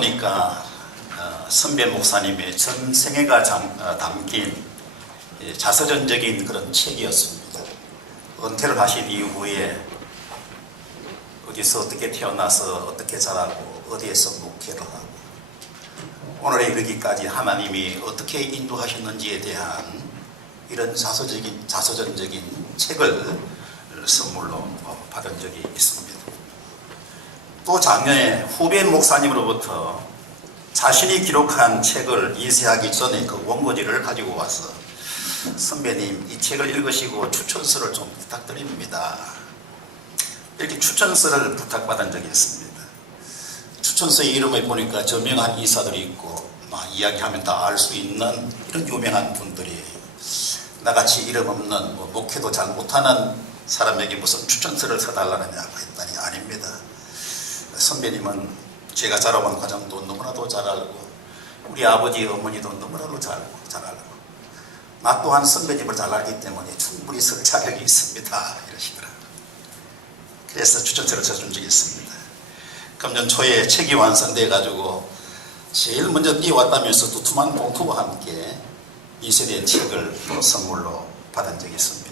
보니까 선배 목사님의 전생애가 담긴 자서전적인 그런 책이었습니다. 은퇴를 하신 이후에 어디서 어떻게 태어나서 어떻게 자라고 어디에서 목회를 하고 오늘에 이르기까지 하나님이 어떻게 인도하셨는지에 대한 이런 자서전적인 책을 선물로 받은 적이 있습니다. 또 작년에 후배 목사님으로부터 자신이 기록한 책을 이세하기 전에 그 원고지를 가지고 와서 선배님 이 책을 읽으시고 추천서를 좀 부탁드립니다. 이렇게 추천서를 부탁받은 적이 있습니다. 추천서의 이름을 보니까 저명한 이사들이 있고 이야기하면 다 알 수 있는 이런 유명한 분들이 나같이 이름 없는 목회도 잘 못하는 사람에게 무슨 추천서를 써달라느냐고 했더니 아닙니다. 선배님은 제가 자라온 과정도 너무나도 잘 알고 우리 아버지 어머니도 너무나도 잘 알고 나 또한 선배님을 잘 알기 때문에 충분히 쓸 자격이 있습니다. 이러시더라고요. 그래서 추천서를 써준 적이 있습니다. 금년 초에 책이 완성돼 가지고 제일 먼저 뛰어왔다면서 두툼한 봉투와 함께 2세대의 책을 또 선물로 받은 적이 있습니다.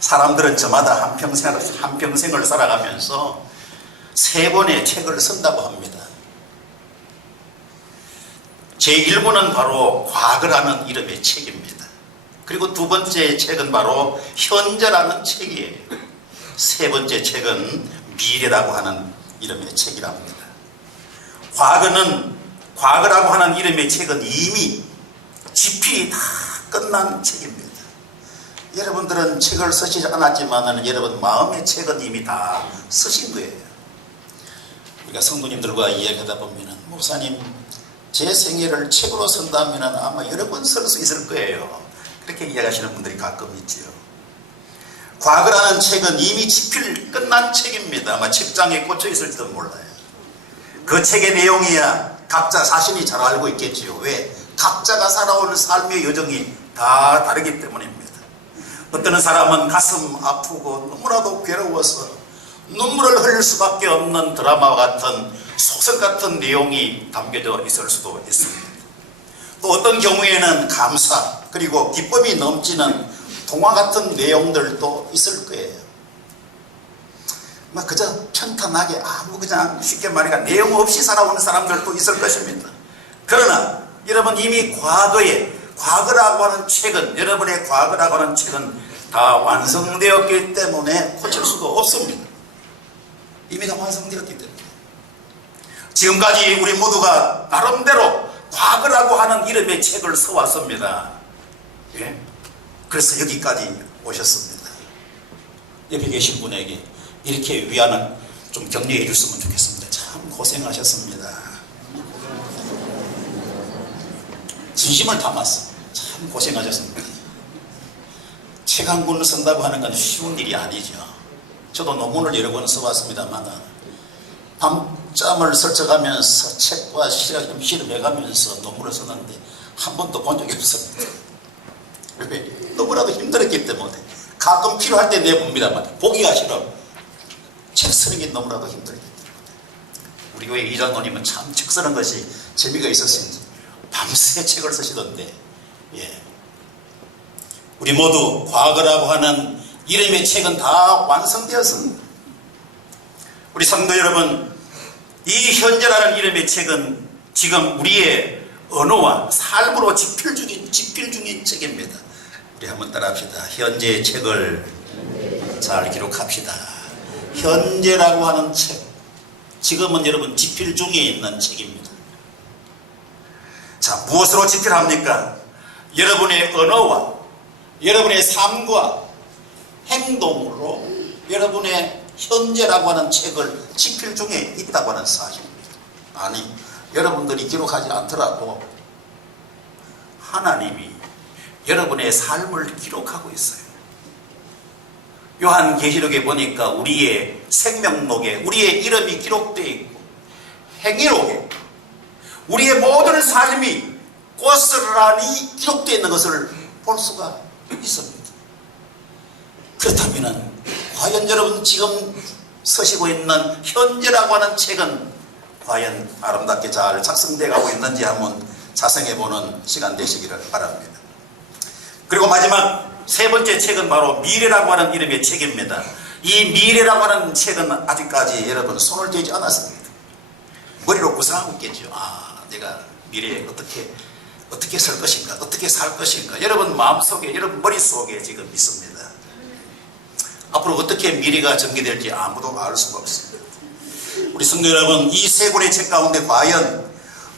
사람들은 저마다 한평생을 살아가면서 3권의 책을 쓴다고 합니다. 제1권은 바로 과거라는 이름의 책입니다. 그리고 2번째 책은 바로 현재라는 책이에요. 3번째 책은 미래라고 하는 이름의 책이랍니다. 과거라고 하는 이름의 책은 이미 집필이 다 끝난 책입니다. 여러분들은 책을 쓰시지 않았지만 여러분 마음의 책은 이미 다 쓰신 거예요. 우리가 성도님들과 이야기하다 보면 목사님 제 생애를 책으로 쓴다면 아마 여러 번 쓸 수 있을 거예요. 그렇게 이야기하시는 분들이 가끔 있지요. 과거라는 책은 이미 집필 끝난 책입니다. 아마 책장에 꽂혀 있을지도 몰라요. 그 책의 내용이야 각자 자신이 잘 알고 있겠지요. 왜? 각자가 살아오는 삶의 여정이 다 다르기 때문입니다. 어떤 사람은 가슴 아프고 너무나도 괴로워서 눈물을 흘릴 수밖에 없는 드라마와 같은 소설 같은 내용이 담겨져 있을 수도 있습니다. 또 어떤 경우에는 감사 그리고 기쁨이 넘치는 동화 같은 내용들도 있을 거예요. 그저 평탄하게 그냥 쉽게 말하니까 내용 없이 살아오는 사람들도 있을 것입니다. 그러나 여러분 이미 과거라고 하는 책은 여러분의 과거라고 하는 책은 다 완성되었기 때문에 고칠 수도 없습니다. 이미 다 완성되었기 때문에 지금까지 우리 모두가 나름대로 과거라고 하는 이름의 책을 써왔습니다. 예? 그래서 여기까지 오셨습니다. 옆에 계신 분에게 이렇게 위안을 좀 격려해 줬으면 좋겠습니다. 참 고생하셨습니다. 진심을 담았어. 참 고생하셨습니다. 책 한 권을 쓴다고 하는 건 쉬운 일이 아니죠. 저도 논문을 여러 번 써왔습니다만 밤잠을 설쳐가면서 책과 실험해가면서 논문을 썼는데 한 번도 본 적이 없습니다. 왜? 너무나도 힘들었기 때문에 가끔 필요할 때 내봅니다만 보기가 싫어. 책 쓰는 게 너무나도 힘들기 때문에 우리 교회 이장로님은 참 책 쓰는 것이 재미가 있었는지 밤새 책을 쓰시던데 우리 모두 과거라고 하는 이름의 책은 다 완성되었습니다. 우리 성도 여러분 이 현재라는 이름의 책은 지금 우리의 언어와 삶으로 집필 중인 책입니다. 우리 한번 따라합시다. 현재의 책을 잘 기록합시다. 현재라고 하는 책 지금은 여러분 집필 중에 있는 책입니다. 자, 무엇으로 집필합니까? 여러분의 언어와 여러분의 삶과 행동으로 여러분의 현재라고 하는 책을 집필 중에 있다고 하는 사실입니다. 아니 여러분들이 기록하지 않더라도 하나님이 여러분의 삶을 기록하고 있어요. 요한계시록에 보니까 우리의 생명록에 우리의 이름이 기록되어 있고 행위록에 우리의 모든 삶이 고스란히 기록되어 있는 것을 볼 수가 있습니다. 그렇다면 과연 여러분 지금 쓰시고 있는 현재라고 하는 책은 과연 아름답게 잘 작성되어 가고 있는지 한번 자성해보는 시간 되시기를 바랍니다. 그리고 마지막 세 번째 책은 바로 미래라고 하는 이름의 책입니다. 이 미래라고 하는 책은 아직까지 여러분 손을 대지 않았습니다. 머리로 구상하고 있겠죠. 내가 미래에 어떻게 살 것인가, 어떻게 살 것인가. 여러분 마음속에, 여러분 머릿속에 지금 있습니다. 앞으로 어떻게 미래가 전개될지 아무도 알 수가 없습니다. 우리 성도 여러분, 이 세 권의 책 가운데 과연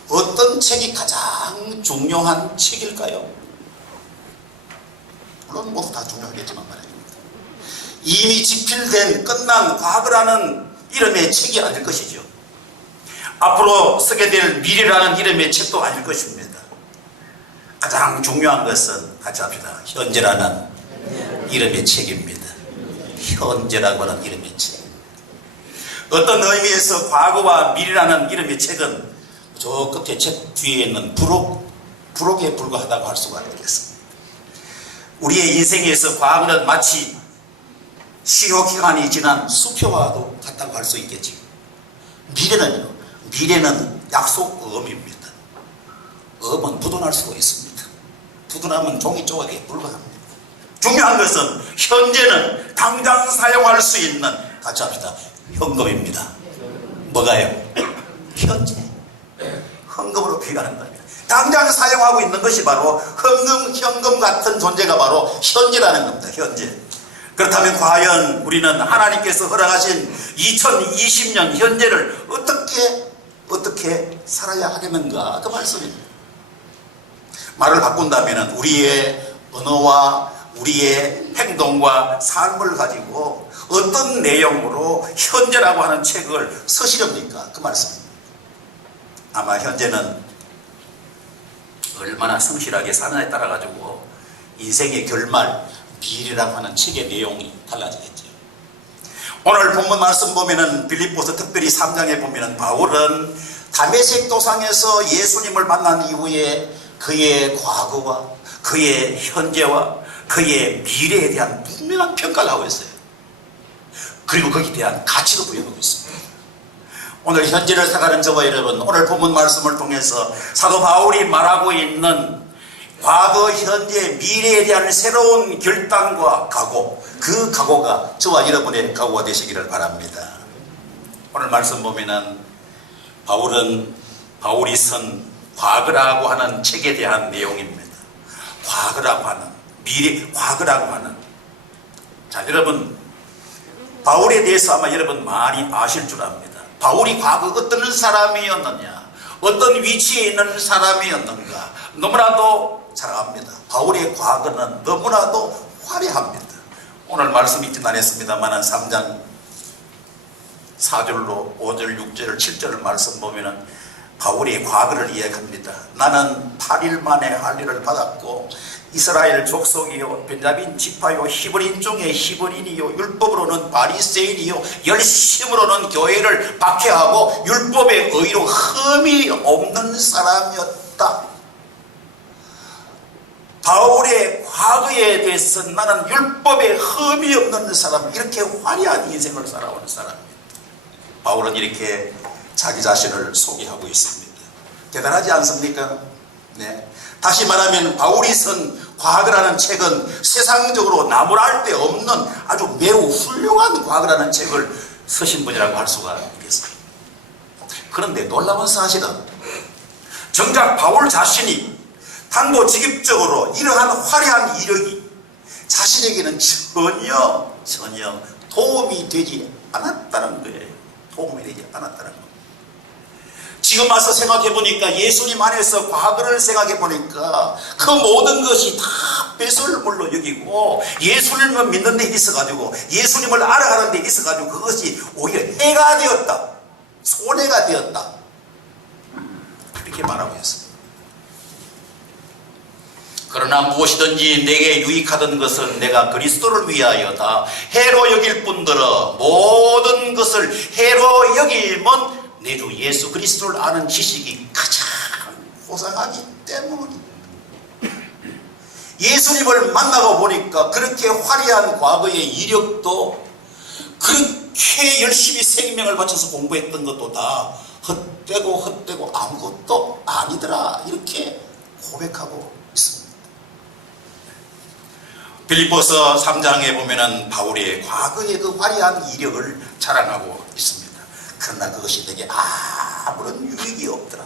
어떤 책이 가장 중요한 책일까요? 물론 모두 다 중요하겠지만 말입니다. 이미 집필된 끝난 과거라는 이름의 책이 아닐 것이죠. 앞으로 쓰게 될 미래라는 이름의 책도 아닐 것입니다. 가장 중요한 것은 같이 합시다. 현재라는 이름의 책입니다. 현재라고 하는 이름의 책. 어떤 의미에서 과거와 미래라는 이름의 책은 저 끝에 책 뒤에 있는 부록에 불과하다고 할 수가 있겠습니다. 우리의 인생에서 과거는 마치 시효 기간이 지난 수표와도 같다고 할 수 있겠죠. 미래는 약속음입니다. 음은 부도날 수가 있습니다. 부도나면 종이 조각에 불과합니다. 중요한 것은 현재는 당장 사용할 수 있는, 같이 합시다, 현금입니다. 뭐가요? 현재. 현금으로 비교하는 겁니다. 당장 사용하고 있는 것이 바로 현금 같은 존재가 바로 현재라는 겁니다. 현재. 그렇다면 과연 우리는 하나님께서 허락하신 2020년 현재를 어떻게 살아야 하겠는가, 그 말씀입니다. 말을 바꾼다면 우리의 언어와 우리의 행동과 삶을 가지고 어떤 내용으로 현재라고 하는 책을 쓰시렵니까? 그 말씀입니다. 아마 현재는 얼마나 성실하게 사느냐에 따라 가지고 인생의 결말, 미래라고 하는 책의 내용이 달라지겠죠. 오늘 본문 말씀 보면은 빌립보서 특별히 3장에 보면은 바울은 다메섹 도상에서 예수님을 만난 이후에 그의 과거와 그의 현재와 그의 미래에 대한 분명한 평가를 하고 있어요. 그리고 거기에 대한 가치도 부여하고 있습니다. 오늘 현재를 살아가는 저와 여러분, 오늘 본문 말씀을 통해서 사도 바울이 말하고 있는 과거, 현재, 미래에 대한 새로운 결단과 각오, 그 각오가 저와 여러분의 각오가 되시기를 바랍니다. 오늘 말씀 보면은 바울이 쓴 과거라고 하는 책에 대한 내용입니다. 과거라고 하는, 과거라고 하는. 자, 여러분, 바울에 대해서 아마 여러분 많이 아실 줄 압니다. 바울이 과거 어떤 사람이었느냐, 어떤 위치에 있는 사람이었는가 너무나도 잘 압니다. 바울의 과거는 너무나도 화려합니다. 오늘 말씀이 지난했습니다만 3장 4절로 5절, 6절, 7절 말씀 보면은 바울의 과거를 이야기합니다. 나는 8일 만에 할례를 받았고 이스라엘 족속이요 벤자민 지파요 히브리인 중에 히브리인이요 율법으로는 바리새인이요 열심으로는 교회를 박해하고 율법의 의로 흠이 없는 사람이었다. 바울의 과거에 대해서 나는 율법에 흠이 없는 사람, 이렇게 화려한 인생을 살아온 사람입니다. 바울은 이렇게 자기 자신을 소개하고 있습니다. 대단하지 않습니까? 네. 다시 말하면 바울이 쓴 과거라는 책은 세상적으로 나무랄 데 없는 아주 매우 훌륭한 과거라는 책을 쓰신 분이라고 할 수가 있겠습니다. 그런데 놀라운 사실은 정작 바울 자신이 단도직입적으로 이러한 화려한 이력이 자신에게는 전혀 도움이 되지 않았다는 거예요. 도움이 되지 않았다는 겁니다. 지금 와서 생각해보니까 예수님 안에서 과거를 생각해보니까 그 모든 것이 다 배설물로 여기고 예수님을 믿는 데 있어가지고 예수님을 알아가는 데 있어가지고 그것이 오히려 해가 되었다, 손해가 되었다, 그렇게 말하고 있습니다. 그러나 무엇이든지 내게 유익하던 것은 내가 그리스도를 위하여다 해로 여길 뿐더러 모든 것을 해로 여기면 내 주 예수 그리스도를 아는 지식이 가장 고상하기 때문입니다. 예수님을 만나고 보니까 그렇게 화려한 과거의 이력도, 그렇게 열심히 생명을 바쳐서 공부했던 것도 다 헛되고 아무것도 아니더라, 이렇게 고백하고 있습니다. 빌립보서 3장에 보면은 바울의 과거의 그 화려한 이력을 자랑하고 있습니다. 그러나 그것이 내게 아무런 유익이 없더라.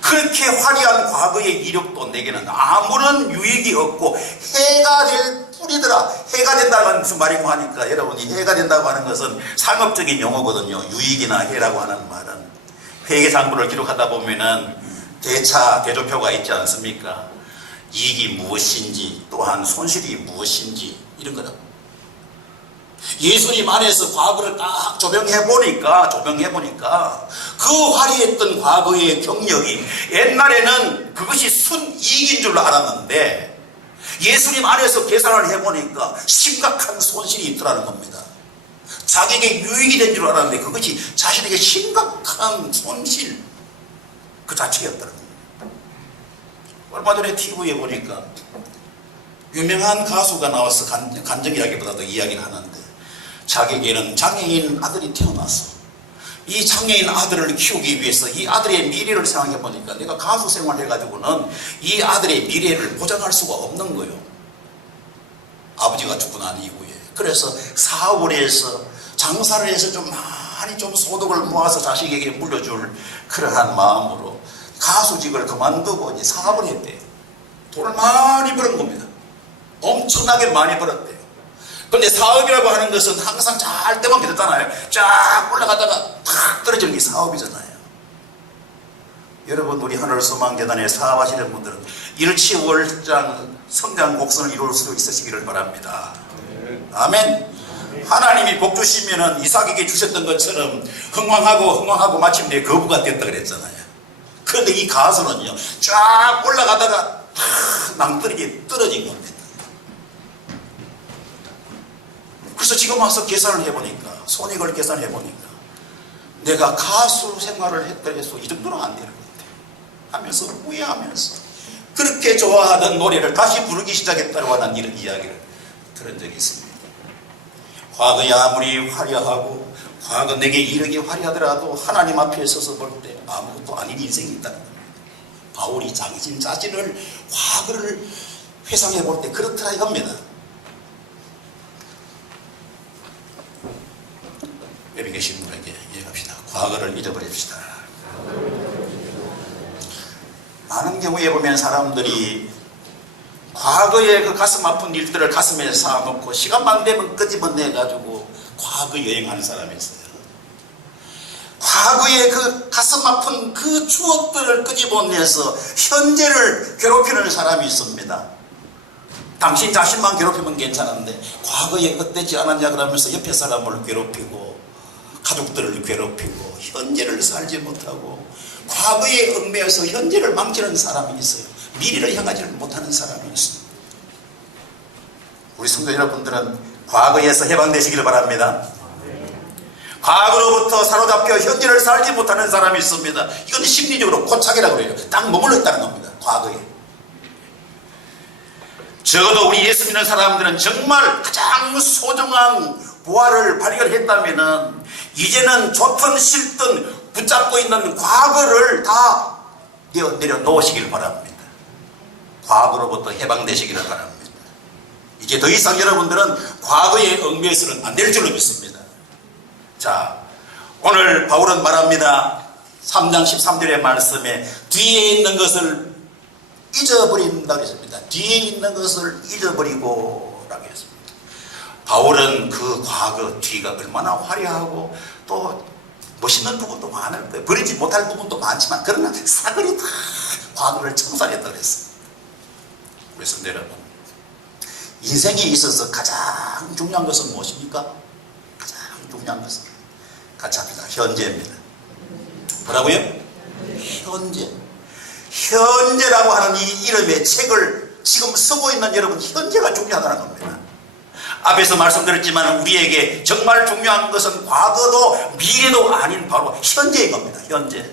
그렇게 화려한 과거의 이력도 내게는 아무런 유익이 없고 해가 될 뿐이더라. 해가 된다고 하는 무슨 말이고 하니까, 여러분이 해가 된다고 하는 것은 상업적인 용어거든요. 유익이나 해라고 하는 말은. 회계장부를 기록하다 보면은 대조표가 있지 않습니까? 이익이 무엇인지, 또한 손실이 무엇인지, 이런 거다. 예수님 안에서 과거를 딱 조명해보니까 그 화려했던 과거의 경력이 옛날에는 그것이 순이익인 줄로 알았는데 예수님 안에서 계산을 해보니까 심각한 손실이 있더라는 겁니다. 자기에게 유익이 된 줄 알았는데 그것이 자신에게 심각한 손실 그 자체였더라는 겁니다. 얼마 전에 TV에 보니까 유명한 가수가 나와서 간증이라기보다도 이야기를 하는데, 자기에게는 장애인 아들이 태어났어. 이 장애인 아들을 키우기 위해서 이 아들의 미래를 생각해 보니까 내가 가수 생활을 해가지고는 이 아들의 미래를 보장할 수가 없는 거예요. 아버지가 죽고 난 이후에. 그래서 사업을 해서 장사를 해서 좀 많이 좀 소득을 모아서 자식에게 물려줄 그러한 마음으로 가수직을 그만두고 이제 사업을 했대요. 돈을 많이 버는 겁니다. 엄청나게 많이 벌었대요. 그런데 사업이라고 하는 것은 항상 잘 때만 되잖아요. 쫙 올라가다가 탁 떨어지는 게 사업이잖아요. 여러분, 우리 하늘소망재단에 사업하시는 분들은 일치월장 성장 곡선을 이룰 수 있으시기를 바랍니다. 아멘. 하나님이 복 주시면은 이삭에게 주셨던 것처럼 흥왕하고 마침내 거부가 됐다 그랬잖아요. 그런데 이 가수는요, 쫙 올라가다가 낭떠러지게 떨어진 겁니다. 그래서 지금 와서 계산을 해보니까, 손익을 계산해보니까 내가 가수 생활을 했더라도 이 정도는 안 되는 것 같아 하면서 후회하면서 그렇게 좋아하던 노래를 다시 부르기 시작했다고 하는 이런 이야기를 들은 적이 있습니다. 과거에 아무리 화려하고 과거 내게 이력이 화려하더라도 하나님 앞에 서서 볼 때 아무것도 아닌 인생이 있다는 겁니다. 바울이 자신을 과거를 회상해 볼 때 그렇더라 이겁니다. 여기 계신 분에게 얘기합시다. 과거를 잊어버립시다. 많은 경우에 보면 사람들이 과거의 그 가슴 아픈 일들을 가슴에 쌓아놓고 시간만 되면 끄집어내가지고 과거 여행하는 사람이 있어요. 과거의 그 가슴 아픈 그 추억들을 끄집어내서 현재를 괴롭히는 사람이 있습니다. 당신 자신만 괴롭히면 괜찮은데 과거에 어땠지 않았냐 그러면서 옆에 사람을 괴롭히고 가족들을 괴롭히고 현재를 살지 못하고 과거에 얽매여서 현재를 망치는 사람이 있어요. 미래를 향하지 못하는 사람이 있습니다. 우리 성도 여러분들은 과거에서 해방되시기를 바랍니다. 과거로부터 사로잡혀 현재를 살지 못하는 사람이 있습니다. 이건 심리적으로 고착이라고 해요. 딱 머물러 있다는 겁니다. 과거에. 적어도 우리 예수 믿는 사람들은 정말 가장 소중한 보화를 발견했다면은 이제는 좋든 싫든 붙잡고 있는 과거를 다 내려놓으시길 바랍니다. 과거로부터 해방되시기를 바랍니다. 이제 더 이상 여러분들은 과거에 얽매여서는 안 될 줄로 믿습니다. 자, 오늘 바울은 말합니다. 3장 13절의 말씀에 뒤에 있는 것을 잊어버린다고 했습니다. 뒤에 있는 것을 잊어버리고 라고 했습니다. 바울은 그 과거 뒤가 얼마나 화려하고 또 멋있는 부분도 많을 거예요. 버리지 못할 부분도 많지만 그러나 사거리 다 과거를 청산했다고 했습니다. 그래서 여러분, 인생에 있어서 가장 중요한 것은 무엇입니까? 가장 중요한 것은 같이 합니다. 현재입니다. 뭐라고요? 현재. 현재라고 하는 이 이름의 책을 지금 쓰고 있는 여러분, 현재가 중요하다는 겁니다. 앞에서 말씀드렸지만 우리에게 정말 중요한 것은 과거도 미래도 아닌 바로 현재인 겁니다. 현재.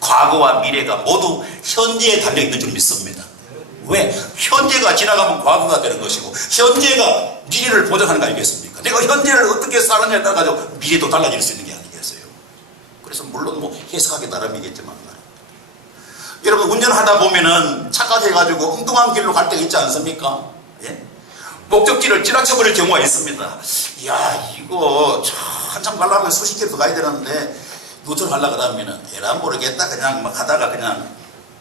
과거와 미래가 모두 현재에 달려있는 줄 믿습니다. 왜? 현재가 지나가면 과거가 되는 것이고 현재가 미래를 보장하는 거 아니겠습니까? 내가 현재를 어떻게 사느냐에 따라 미래도 달라질 수 있는 게 아니겠어요? 그래서 물론 뭐 해석하기 나름이겠지만 여러분 운전하다 보면은 착각해가지고 엉뚱한 길로 갈 때가 있지 않습니까? 예? 목적지를 지나쳐버릴 경우가 있습니다. 이야 이거 한참 가려면 수십 킬로 가야 되는데 누턴 하려고 그러면은 에라 모르겠다 그냥 막 하다가 그냥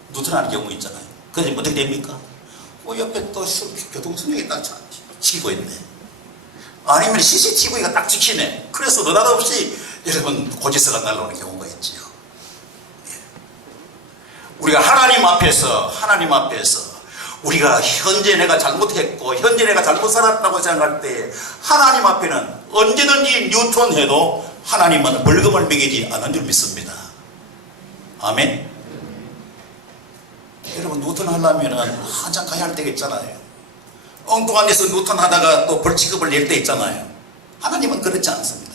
누턴하는 경우 있잖아요. 그래서 어떻게 됩니까? 옆에 또 교통수명이 딱 지키고 있네. 아니면 CCTV가 딱 지키네. 그래서 느닷없이 여러분 고지서가 날라오는 경우가 있지요. 우리가 하나님 앞에서 우리가 현재 내가 잘못했고 현재 내가 잘못 살았다고 생각할 때 하나님 앞에는 언제든지 뉴턴해도 하나님은 벌금을 매기지 않은 줄 믿습니다. 아멘. 여러분 뉴턴 하려면 한참 가야 할 때가 있잖아요. 엉뚱한 데서 뉴턴 하다가 또 벌칙금을 낼 때 있잖아요. 하나님은 그렇지 않습니다.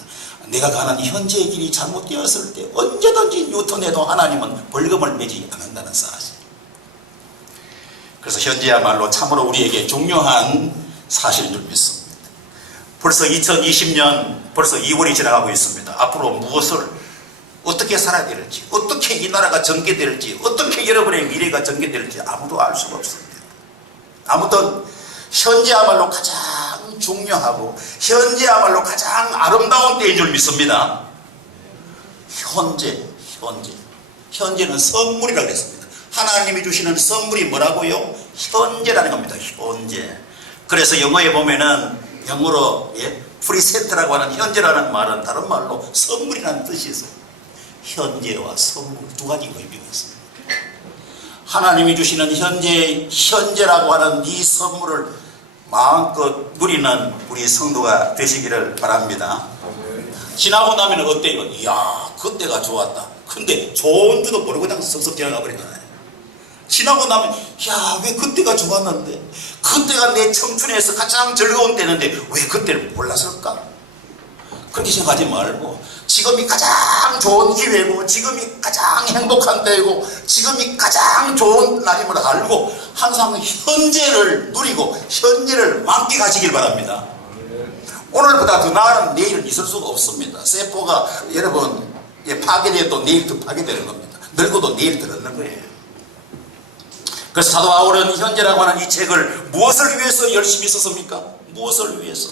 내가 가는 현재의 길이 잘못되었을 때 언제든지 뉴턴해도 하나님은 벌금을 매지 않는다는 사실. 그래서 현재야말로 참으로 우리에게 중요한 사실인 줄 믿습니다. 벌써 2020년 벌써 2월이 지나가고 있습니다. 앞으로 무엇을 어떻게 살아야 될지, 어떻게 이 나라가 전개될지, 어떻게 여러분의 미래가 전개될지 아무도 알 수가 없습니다. 아무튼 현재야말로 가장 중요하고 현재야말로 가장 아름다운 때인 줄 믿습니다. 현재는 선물이라고 했습니다. 하나님이 주시는 선물이 뭐라고요? 현재라는 겁니다. 현재. 그래서 영어에 보면은 영어로 프리센트라고 하는 현재라는 말은 다른 말로 선물이라는 뜻이 있어요. 현재와 선물 두 가지 의미가 있습니다. 하나님이 주시는 현재라고 하는 이 선물을 마음껏 누리는 우리 성도가 되시기를 바랍니다. 지나고 나면 어때요? 이야 그때가 좋았다. 근데 좋은 줄도 모르고 그냥 썩썩 지나가 버리잖아요. 지나고 나면 야 왜 그때가 좋았는데, 그때가 내 청춘에서 가장 즐거운 때였는데 왜 그때를 몰랐을까? 그렇게 생각하지 말고 지금이 가장 좋은 기회고 지금이 가장 행복한 때이고 지금이 가장 좋은 날임을 알고 항상 현재를 누리고 현재를 만끽하시길 바랍니다. 오늘보다 더 나은 내일은 있을 수가 없습니다. 세포가 여러분 파괴돼도 내일 더 파괴되는 겁니다. 늙어도 내일 들었는 거예요. 그래서 사도 바울은 현재라고 하는 이 책을 무엇을 위해서 열심히 썼습니까? 무엇을 위해서?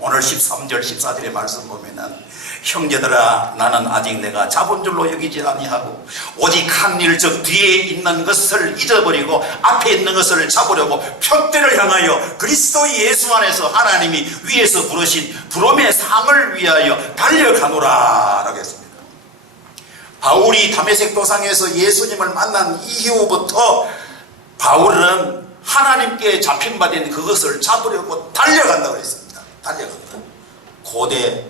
오늘 13절 14절의 말씀 보면은 형제들아 나는 아직 내가 자본줄로 여기지 아니하고 오직 한 일 즉 뒤에 있는 것을 잊어버리고 앞에 있는 것을 잡으려고 표대를 향하여 그리스도 예수 안에서 하나님이 위에서 부르신 부름의 상을 위하여 달려가노라 라고 했습니다. 바울이 다메섹 도상에서 예수님을 만난 이후부터 바울은 하나님께 잡힌 바 된 그것을 잡으려고 달려간다고 했습니다. 달려간다. 고대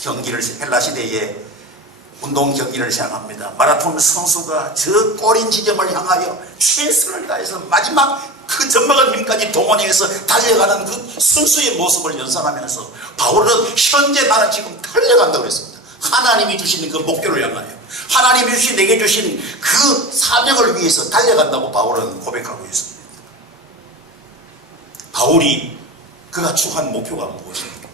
경기를 헬라 시대에 운동 경기를 시작합니다. 마라톤 선수가 저 꼬린 지점을 향하여 최선을 다해서 마지막 그 젖먹은 힘까지 동원해서 달려가는 그 선수의 모습을 연상하면서 바울은 현재 나는 지금 달려간다고 했습니다. 하나님이 주시는 그 목표를 향하여 하나님이 주신 내게 주신 그 사명을 위해서 달려간다고 바울은 고백하고 있습니다. 바울이 그가 추구한 목표가 무엇입니까?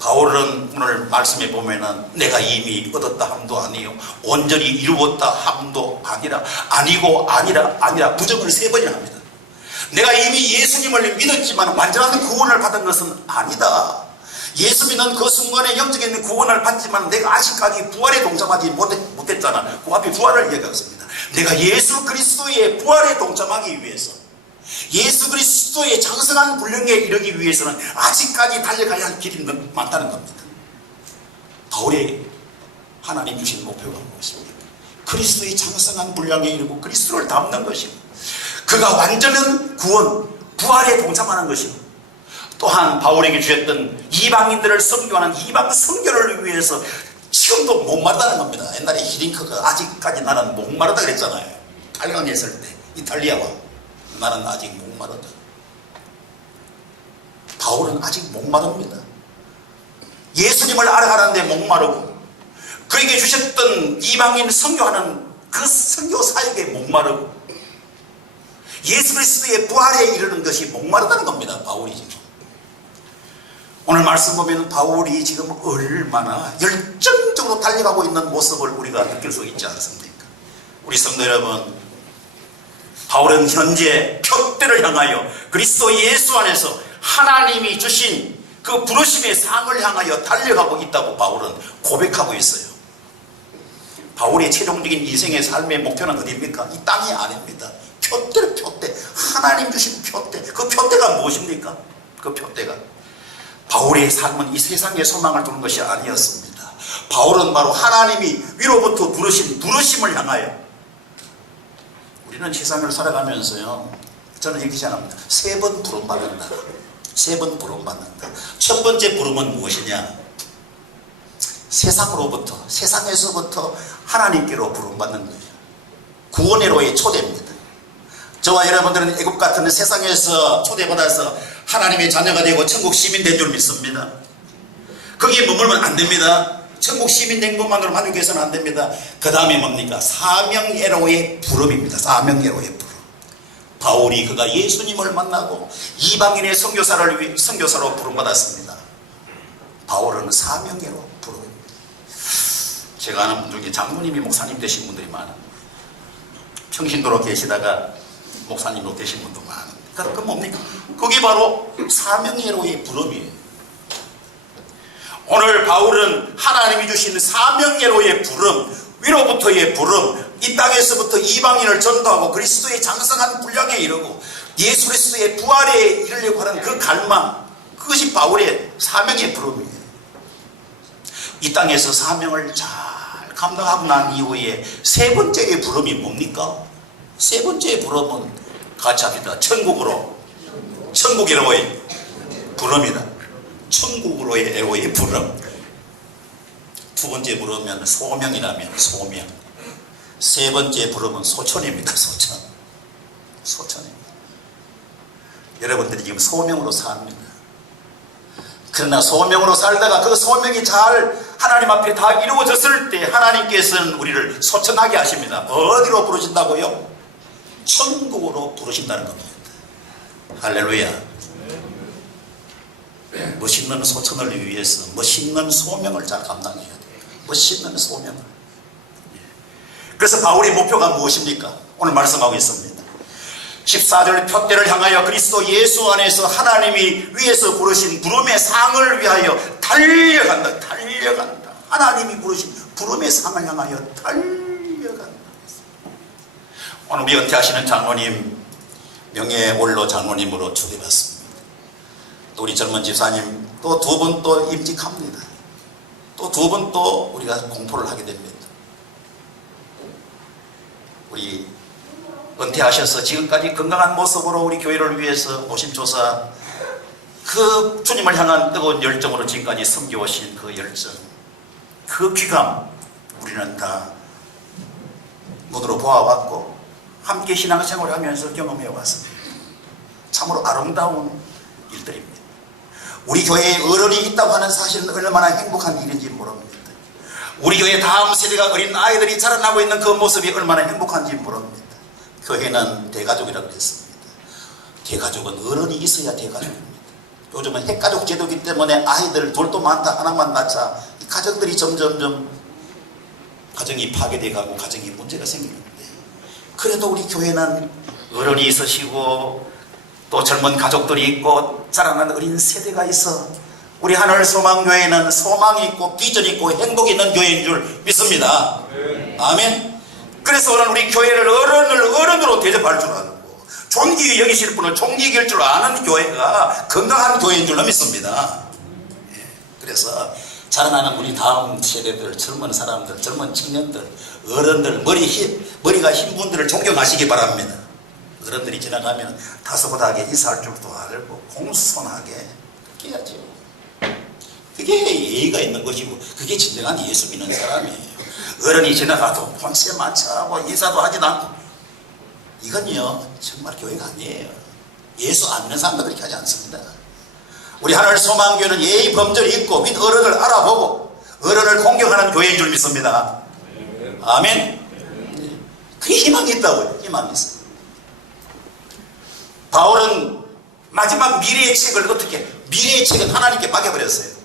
바울은 오늘 말씀에 보면은 내가 이미 얻었다 함도 아니요 온전히 이루었다 함도 아니라 아니고 아니라 부정을 3번이나 합니다. 내가 이미 예수님을 믿었지만 완전한 구원을 받은 것은 아니다. 예수 믿는 그 순간에 영적인 구원을 받지만 내가 아직까지 부활에 동참하지 못했잖아. 그 앞에 부활을 얘기했습니다. 내가 예수 그리스도의 부활에 동참하기 위해서 예수 그리스도의 장성한 분량에 이르기 위해서는 아직까지 달려가야 할 길이 많다는 겁니다. 바울의 하나님 주신 목표가 무엇입니까? 그리스도의 장성한 분량에 이르고 그리스도를 닮는 것이고 그가 완전한 구원, 부활에 동참하는 것이고 또한 바울에게 주셨던 이방인들을 선교하는 이방 선교를 위해서 지금도 목마르다는 겁니다. 옛날에 히링크가 아직까지 나는 목마르다 그랬잖아요. 8강 했을 때 이탈리아와 나는 아직 목마르다. 바울은 아직 목마릅니다. 예수님을 알아가는데 목마르고 그에게 주셨던 이방인 선교하는 그 선교 사역에 목마르고 예수 그리스도의 부활에 이르는 것이 목마르다는 겁니다. 바울이 지금. 오늘 말씀 보면 바울이 지금 얼마나 열정적으로 세상으로 달려가고 있는 모습을 우리가 느낄 수 있지 않습니까? 우리 성도 여러분, 바울은 현재 표대를 향하여 그리스도 예수 안에서 하나님이 주신 그 부르심의 상을 향하여 달려가고 있다고 바울은 고백하고 있어요. 바울의 최종적인 인생의 삶의 목표는 어디입니까? 이 땅이 아닙니다. 표대를 표대, 하나님 주신 표대. 그 표대가 무엇입니까? 그 표대가 바울의 삶은 이 세상에 소망을 두는 것이 아니었습니다. 바울은 바로 하나님이 위로부터 부르신 부르심을 향하여, 우리는 세상을 살아가면서요, 저는 이렇게 생각합니다. 3번 부름받는다. 3번 부름받는다. 첫 번째 부름은 무엇이냐? 세상으로부터, 세상에서부터 하나님께로 부름받는 거예요. 구원의로의 초대입니다. 저와 여러분들은 애국 같은 세상에서 초대받아서 하나님의 자녀가 되고 천국 시민 된 줄 믿습니다. 거기에 머물면 안 됩니다. 천국 시민 된 것만으로 만족해서는 안 됩니다. 그 다음에 뭡니까? 사명애로의 부름입니다. 사명애로의 부름. 바울이 그가 예수님을 만나고 이방인의 선교사로 부름받았습니다. 바울은 사명애로 부름입니다. 제가 아는 분 중에 장로님이 목사님 되신 분들이 많아요. 평신도로 계시다가 목사님으로 되신 분도 많아요. 그 뭡니까? 그게 바로 사명애로의 부름이에요. 오늘 바울은 하나님이 주신 사명애로의 부름, 위로부터의 부름, 이 땅에서부터 이방인을 전도하고 그리스도의 장성한 분량에 이르고 예수 그리스도의 부활에 이르려고 하는 그 갈망, 그것이 바울의 사명의 부름이에요. 이 땅에서 사명을 잘 감당하고 난 이후에 3번째의 부름이 뭡니까? 3번째의 부름은 같이 합니다. 천국으로의 부름이다. 천국으로의 에로의 부름. 2번째 부름은 소명이라면 소명. 3번째 부름은 소천입니다. 소천입니다. 여러분들이 지금 소명으로 삽니다. 그러나 소명으로 살다가 그 소명이 잘 하나님 앞에 다 이루어졌을 때 하나님께서는 우리를 소천하게 하십니다. 어디로 부르신다고요? 천국으로 부르신다는 겁니다. 할렐루야. 멋있는 소천을 위해서 멋있는 소명을 잘 감당해야 돼요. 멋있는 소명을. 그래서 바울의 목표가 무엇입니까? 오늘 말씀하고 있습니다. 14절 표대를 향하여 그리스도 예수 안에서 하나님이 위에서 부르신 부름의 상을 위하여 달려간다. 하나님이 부르신 부름의 상을 향하여 달려간다. 오늘 우리 은퇴하시는 장로님, 명예원로 장로님으로 초대받습니다. 또 우리 젊은 집사님 또 2분 또 임직합니다. 또 2분 또 우리가 공포를 하게 됩니다. 우리 은퇴하셔서 지금까지 건강한 모습으로 우리 교회를 위해서 노심초사 그 주님을 향한 뜨거운 열정으로 지금까지 섬겨오신 그 열정, 그 귀감 우리는 다 눈으로 보아왔고 함께 신앙생활을 하면서 경험해 왔습니다. 참으로 아름다운 일들입니다. 우리 교회에 어른이 있다고 하는 사실은 얼마나 행복한 일인지 모릅니다. 우리 교회 다음 세대가 어린 아이들이 자라나고 있는 그 모습이 얼마나 행복한지 모릅니다. 교회는 대가족이라고 했습니다. 대가족은 어른이 있어야 대가족입니다. 요즘은 핵가족 제도이기 때문에 아이들 둘도 많다 하나만 낳자 이 가정들이 점점점 가정이 파괴돼 가고 가정이 문제가 생기는데, 그래도 우리 교회는 어른이 있으시고 또 젊은 가족들이 있고 자라나는 어린 세대가 있어 우리 하늘소망교회는 소망이 있고 비전이 있고 행복이 있는 교회인 줄 믿습니다. 아멘. 그래서 오늘 우리 교회를 어른으로 대접할 줄 알고 존귀히 여기실 분을 존귀히 여길 줄 아는 교회가 건강한 교회인 줄로 믿습니다. 그래서 자라나는 우리 다음 세대들, 젊은 사람들, 젊은 청년들, 어른들, 머리가 흰 분들을 존경하시기 바랍니다. 어른들이 지나가면 다소곳하게 인사할 줄도 알고 공손하게 그렇게 해야죠. 그게 예의가 있는 것이고 그게 진정한 예수 믿는 사람이에요. 어른이 지나가도 혼세 마차하고 인사도 하지도 않고, 이건요 정말 교회가 아니에요. 예수 안 믿는 사람도 그렇게 하지 않습니다. 우리 하늘소망교회는 예의 범절이 있고 윗 어른을 알아보고 어른을 공경하는 교회인 줄 믿습니다. 아멘. 그게 희망이 있다고요. 희망이 있어요. 바울은 마지막 미래의 책을 어떻게, 미래의 책은 하나님께 맡겨버렸어요.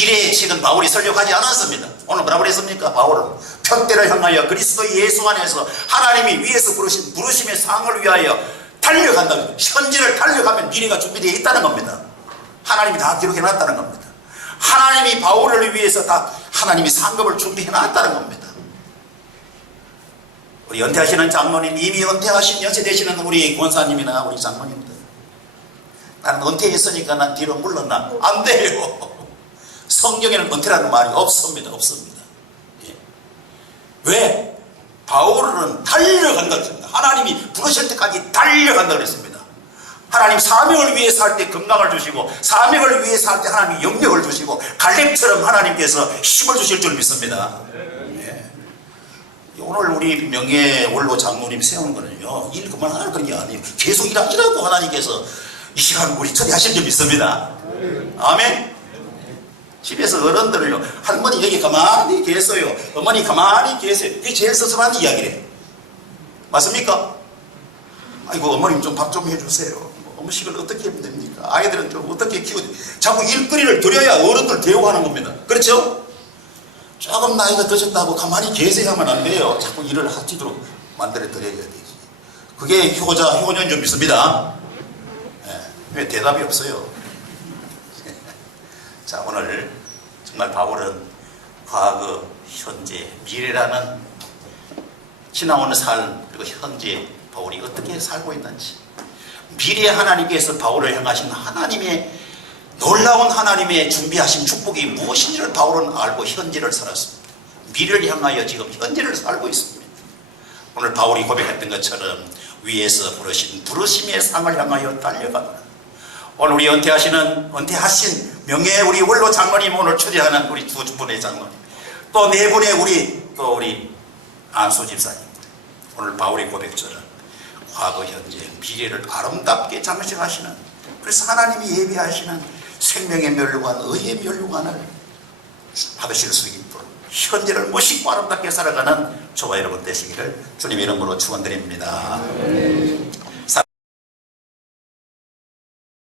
미래의 책은 바울이 설명하지 않았습니다. 오늘 뭐라고 그랬습니까? 바울은 표대를 향하여 그리스도 예수 안에서 하나님이 위에서 부르신 부르심의 상을 위하여 달려간다. 현재를 달려가면 미래가 준비되어 있다는 겁니다. 하나님이 다 기록해 놨다는 겁니다. 하나님이 바울을 위해서 다 하나님이 상급을 준비해 놨다는 겁니다. 우리 은퇴하시는 장로님, 이미 은퇴하신 연세 되시는 우리 권사님이나 우리 장로님들, 나는 은퇴했으니까 난 뒤로 물러나. 안 돼요. 성경에는 은퇴라는 말이 없습니다. 없습니다. 예. 왜? 바울은 달려간다 그랬습니다. 하나님이 부르실 때까지 달려간다 그랬습니다. 하나님 사명을 위해서 할 때 건강을 주시고, 사명을 위해서 할 때 하나님이 영역을 주시고, 갈렙처럼 하나님께서 힘을 주실 줄 믿습니다. 예. 오늘 우리 명예원로 장로님 세우는 거는요, 일 그만할 그런 게 아니에요. 계속 일하시라고 하나님께서 이 시간 우리 처리하실 줄 믿습니다. 아멘. 집에서 어른들을요, 할머니 여기 가만히 계세요, 어머니 가만히 계세요, 그게 제일 섭섭한 이야기래요. 맞습니까? 아이고 어머님 좀 밥 좀 해주세요. 음식을 어떻게 하면 됩니까? 아이들은 좀 어떻게 키우지? 자꾸 일거리를 드려야 어른들 대우하는 겁니다. 그렇죠? 조금 나이가 드셨다고 가만히 계세요 하면 안 돼요. 자꾸 일을 하시도록 만들어 드려야 되지. 그게 효자효녀인 줄 믿습니다. 네. 왜 대답이 없어요? 자, 오늘 정말 바울은 과거, 현재, 미래라는 지나오는 삶, 그리고 현재 바울이 어떻게 살고 있는지, 미래 하나님께서 바울을 향하신 하나님의 놀라운 하나님의 준비하신 축복이 무엇인지를 바울은 알고 현재를 살았습니다. 미래를 향하여 지금 현재를 살고 있습니다. 오늘 바울이 고백했던 것처럼 위에서 부르신 부르심의 상을 향하여 달려가노라. 오늘 우리 은퇴하신 명예 우리 원로 장로님, 오늘 초대하는 우리 두 분의 장로님, 또 네 분의 우리 안수 집사님, 오늘 바울의 고백처럼 과거, 현재, 미래를 아름답게 장식하시는, 그래서 하나님이 예비하시는 생명의 멸류관, 의의 멸류관을 받으실 수 있도록 현재를 멋있고 아름답게 살아가는 저와 여러분 되시기를 주님의 이름으로 축원드립니다.